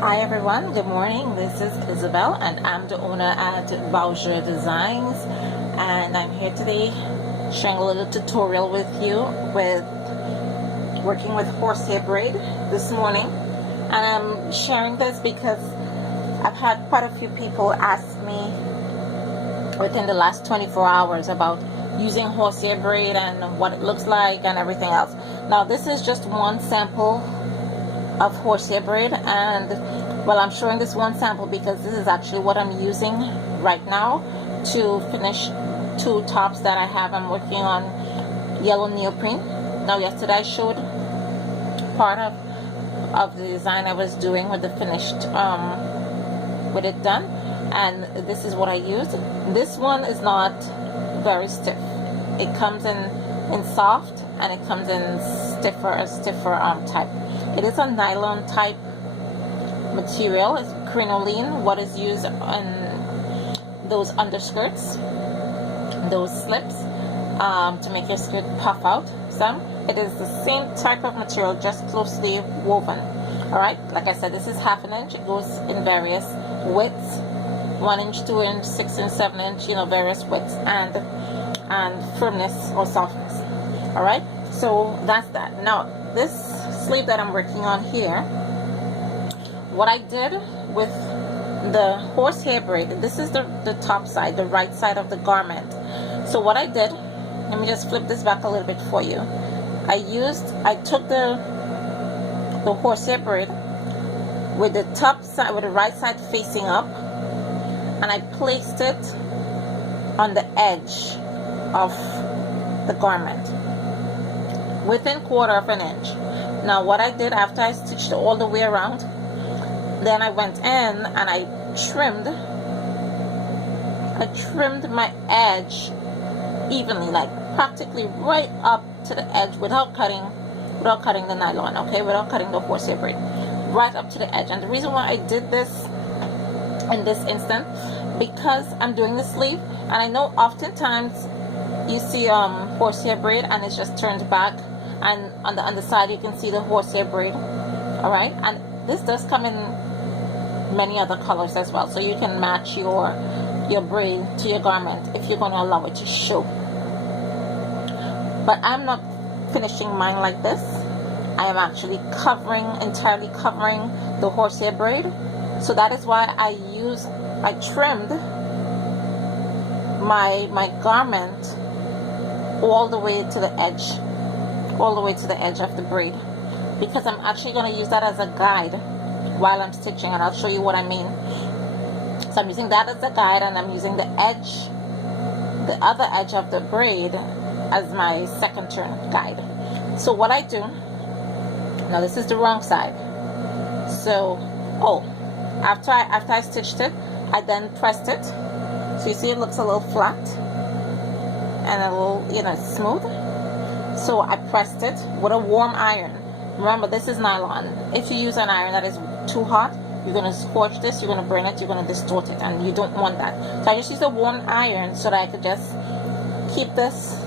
Hi everyone, good morning. This is Isabel and I'm the owner at Horsehair Designs, and I'm here today sharing a little tutorial with you with working with horsehair braid this morning. And I'm sharing this because I've had quite a few people ask me within the last 24 hours about using horsehair braid and what it looks like and everything else. Now this is just one sample of horsehair braid, and well, I'm showing this one sample because this is actually what I'm using right now to finish two tops that I have. I'm working on yellow neoprene. Now yesterday I showed part of the design I was doing with the finished with it done, and this is what I used. This one is not very stiff. It comes in soft, and it comes in stiffer type. It is a nylon type material. It's crinoline, what is used on those underskirts, those slips, to make your skirt puff out some. It is the same type of material, just closely woven. Alright, like I said, this is 1/2 inch. It goes in various widths, 1 inch, 2 inch, 6 inch, 7 inch, various widths and firmness or softness. Alright, so that's that. Now this sleeve that I'm working on here, what I did with the horsehair braid, this is the top side, the right side of the garment. So what I did, let me just flip this back a little bit for you. I took the horsehair braid with the top side, with the right side facing up, and I placed it on the edge of the garment within 1/4 inch. Now what I did after I stitched all the way around, then I went in and I trimmed my edge evenly, like practically right up to the edge, without cutting the nylon, okay, without cutting the horsehair braid, right up to the edge. And the reason why I did this in this instant, because I'm doing the sleeve, and I know oftentimes you see horsehair braid and it's just turned back, and on the underside you can see the horsehair braid. All right, and this does come in many other colors as well, so you can match your braid to your garment if you're going to allow it to show. But I'm not finishing mine like this. I am actually entirely covering the horsehair braid. So that is why I trimmed my garment all the way to the edge, of the braid, because I'm actually going to use that as a guide while I'm stitching, and I'll show you what I mean. So I'm using that as a guide, and I'm using the other edge of the braid as my second turn guide. So what I do now, this is the wrong side. So after I stitched it, I then pressed it. So you see it looks a little flat and a little smooth. So I pressed it with a warm iron. Remember, this is nylon. If you use an iron that is too hot, you're going to scorch this, you're going to burn it, you're going to distort it, and you don't want that. So I just used a warm iron so that I could just keep this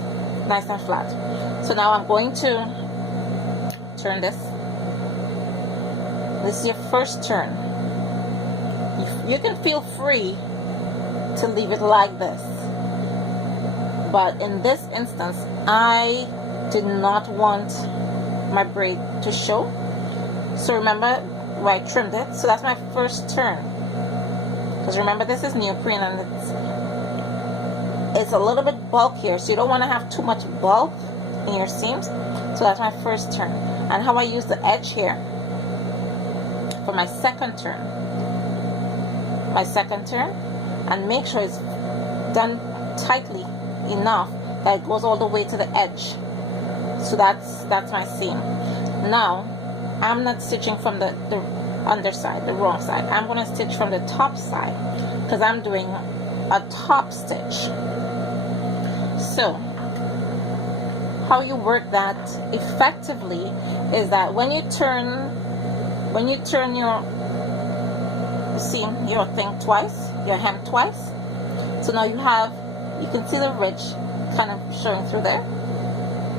nice and flat. So now I'm going to turn this. This is your first turn. You can feel free to leave it like this, but in this instance I did not want my braid to show. So remember where I trimmed it, so that's my first turn, because remember this is neoprene and it's a little bit bulkier, so you don't want to have too much bulk in your seams. So that's my first turn. And how I use the edge here for my second turn, and make sure it's done tightly enough that it goes all the way to the edge. So that's my seam. Now I'm not stitching from the underside, the wrong side. I'm going to stitch from the top side because I'm doing a top stitch. So how you work that effectively is that when you turn your seam, your thing twice, your hem twice, so now you can see the ridge kind of showing through there.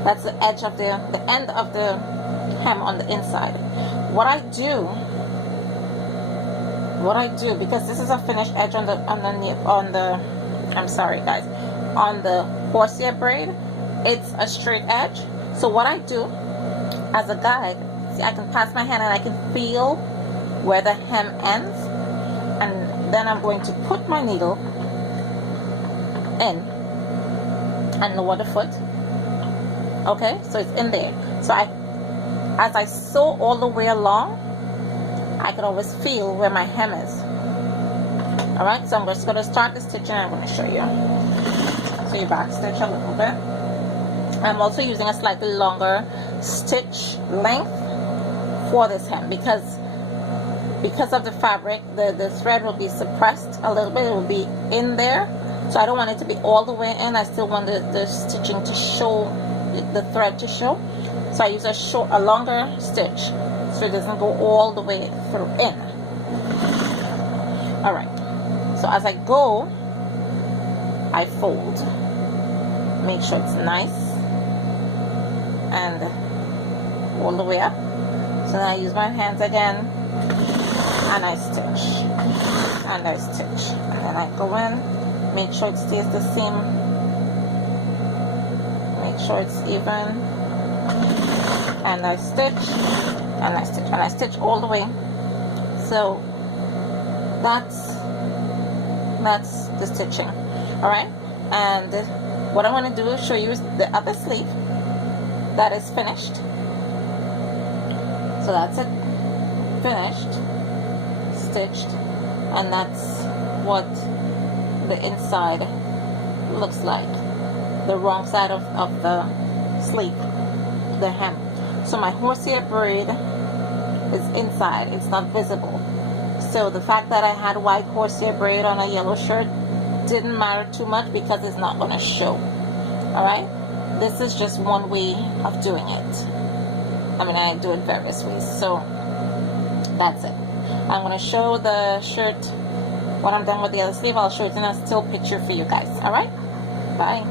That's the edge of the end of the hem on the inside. What I do what I do, because this is a finished edge on the I'm sorry guys, on the horsehair braid, it's a straight edge. So what I do as a guide, see, I can pass my hand and I can feel where the hem ends, and then I'm going to put my needle in and lower the foot. Okay, so it's in there. So as I sew all the way along, I can always feel where my hem is. Alright, so I'm just going to start the stitching and I'm going to show you. So you back stitch a little bit. I'm also using a slightly longer stitch length for this hem because of the fabric, the thread will be suppressed a little bit. It will be in there. So I don't want it to be all the way in. I still want the stitching to show, the thread to show. So I use a longer stitch so it doesn't go all the way through in. Alright, so as I go, I fold, make sure it's nice and all the way up. So then I use my hands again and I stitch and I stitch, and then I go in, make sure it stays the same, make sure it's even, and I stitch and I stitch and I stitch all the way. So that's the stitching. Alright, and what I want to do is show you the other sleeve that is finished. So that's it, finished, stitched, and that's what the inside looks like, the wrong side of the sleeve, the hem. So my horsehair braid is inside, it's not visible. So the fact that I had white horsehair braid on a yellow shirt didn't matter too much because it's not going to show. Alright, this is just one way of doing it. I mean, I do it various ways. So that's it. I'm going to show the shirt when I'm done with the other sleeve. I'll show it in a still picture for you guys. Alright, bye.